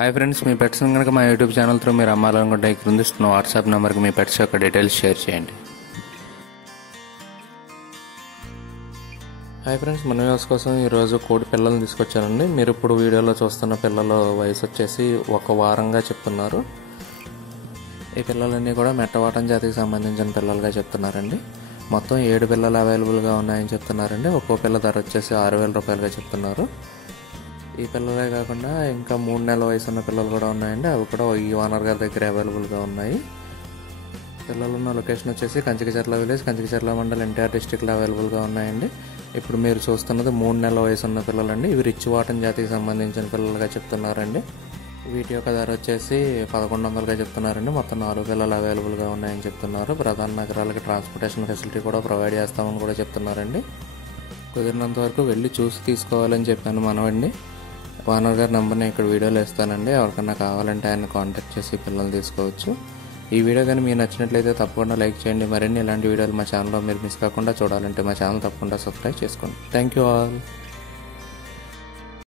Hi friends, మీ పెట్స్ని కనుక మా YouTube channel through మీరు అమ్మాలనుకుంటే క్రింద ఇస్తున్న వాట్సాప్ నెంబర్కి మీ పెట్స్ యొక్క డీటెయిల్స్ షేర్ చేయండి. హాయ్ ఫ్రెండ్స్, మన వ్యూవర్స్ కోసం ఈరోజు కోడి పిల్లల్ని తీసుకొచ్చానండి. మీరు ఇప్పుడు వీడియోలో చూస్తున్న పిల్లల వయసు వచ్చేసి 1 వారంగా చెప్తున్నారు. ఈ పిల్లలన్నీ కూడా మెట్టవాటం జాతికి సంబంధించిన పిల్లలుగా చెప్తున్నారండి. మొత్తం 7 పిల్లలు అవైలబుల్గా ఉన్నాయని చెప్తున్నారండి. ఒక్కో పిల్ల ధర వచ్చేసి 6,000 రూపాయలుగా చెప్తున్నారు. ఈ పిల్లలే కాకుండా ఇంకా 3 నెలల వయసు ఉన్న పిల్లలు కూడా ఉన్నాయండి. అవి కూడా ఈ ఓనర్ గారి దగ్గర అవైలబుల్గా ఉన్నాయి. పిల్లలు ఉన్న లొకేషన్ వచ్చేసి కంచికచర్ల విలేజ్, కంచికచర్ల మండల్, ఎన్టీఆర్ డిస్టిక్లో అవైలబుల్గా ఉన్నాయండి. ఇప్పుడు మీరు చూస్తున్నది 3 నెలల వయసు ఉన్న పిల్లలండి. ఇవి రిచ్ వాటన్ జాతికి సంబంధించిన పిల్లలుగా చెప్తున్నారండి. వీటి యొక్క ధర వచ్చేసి 1,100గా చెప్తున్నారండి. మొత్తం 4 పిల్లలు అవైలబుల్గా ఉన్నాయని చెప్తున్నారు. ప్రధాన నగరాలకి ట్రాన్స్పోర్టేషన్ ఫెసిలిటీ కూడా ప్రొవైడ్ చేస్తామని కూడా చెప్తున్నారండి. కుదిరినంత వరకు వెళ్ళి చూసి తీసుకోవాలని చెప్పాను మనవండి. ఓనర్ గారి నెంబర్ని ఇక్కడ వీడియోలో ఇస్తానండి. ఎవరికన్నా కావాలంటే ఆయన కాంటాక్ట్ చేసి పిల్లల్ని తీసుకోవచ్చు. ఈ వీడియో కానీ మీకు నచ్చినట్లయితే తప్పకుండా లైక్ చేయండి. మరిన్ని ఇలాంటి వీడియోలు మా ఛానల్లో మీరు మిస్ కాకుండా చూడాలంటే మా ఛానల్ తప్పకుండా సబ్స్క్రైబ్ చేసుకోండి. Thank you all.